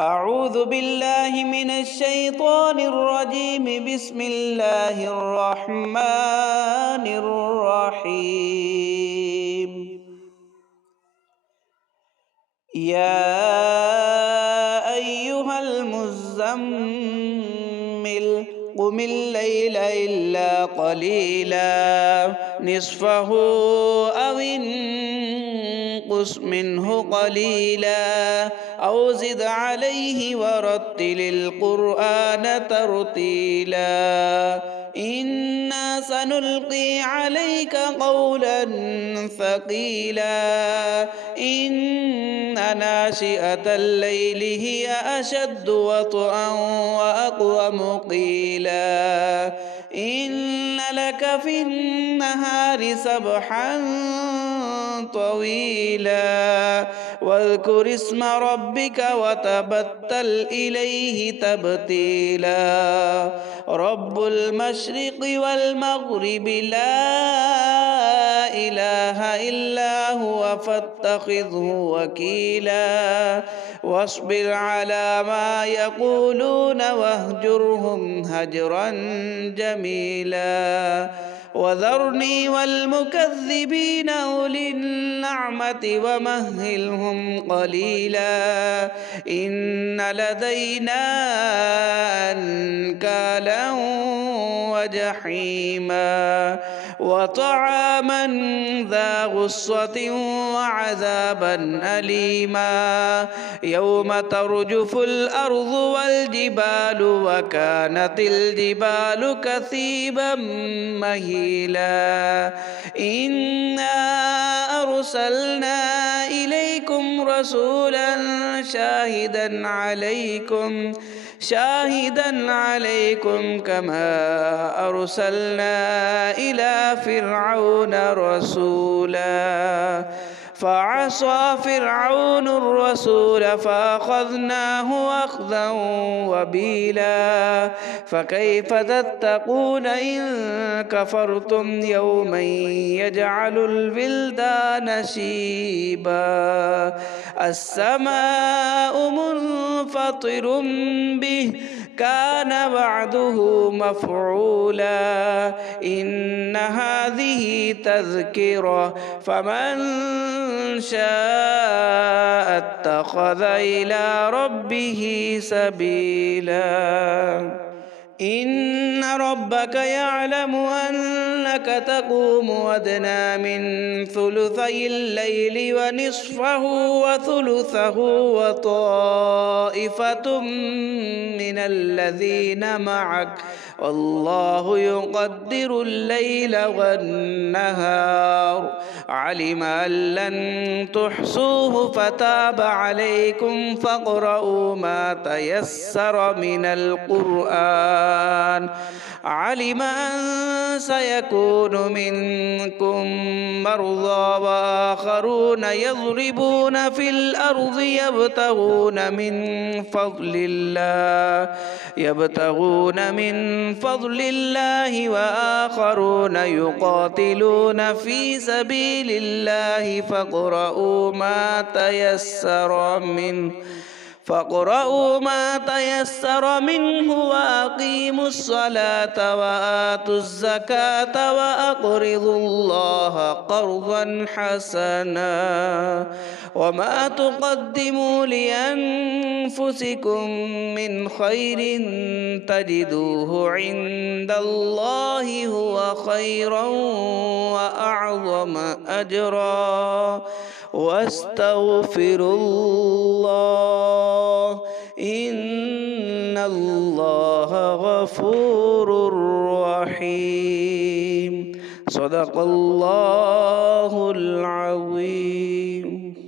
أعوذ بالله من الشيطان الرجيم. بسم الله الرحمن الرحيم. يا أيها المزمل قم الليل إلا قليلا نصفه أو انقص منه قليلا أو زد عليه ورتل القرآن ترتيلا إنا سنلقي عليك قولا ثقيلا إن ناشئة الليل هي أشد وطئا وأقوم قيلا إن لك في النهار سبحا طويلا واذكر اسم ربك وتبتل إليه تبتيلا رب المشرق والمغرب لا إله إلا هو فاتخذه وكيلا واصبر على ما يقولون واهجرهم هجرا جميلا وذرني والمكذبين أولي النعمة ومهلهم قليلا إن لدينا أنكالا وجحيما وطعاما ذا غصة وعذابا أليما يوم ترجف الأرض والجبال وكانت الجبال كثيبا مهيلا إنا أرسلنا إليكم رسولا شاهدا عليكم كما أرسلنا إلى فرعون رسولا فعصى فرعون الرسول فأخذناه أخذا وبيلا فكيف تتقون إن كفرتم يوما يجعل الولدان شيبا السماء منفطر به كان وعده مفعولا إن هذه تذكرة فمن شاء اتخذ إلى ربه سبيلا إن ربك يعلم أنك تقوم أدنى من ثلثي الليل ونصفه وثلثه وطائفة من الذين معك والله يقدر الليل والنهار علم أن لن تحصوه فتاب عليكم فاقرؤوا ما تيسر من القرآن علم أن سيكون منكم مرضى وآخرون يضربون في الأرض يبتغون من فضل الله وآخرون يقاتلون في سبيل الله فاقرؤوا ما تيسر منه وأقيموا الصلاة وآتوا الزكاة وأقرضوا الله قرضا حسنا وما تقدموا لأنفسكم من خير تجدوه عند الله هو خيرا وأعظم أجرا واستغفروا الله إن الله غفور رحيم صدق الله العظيم.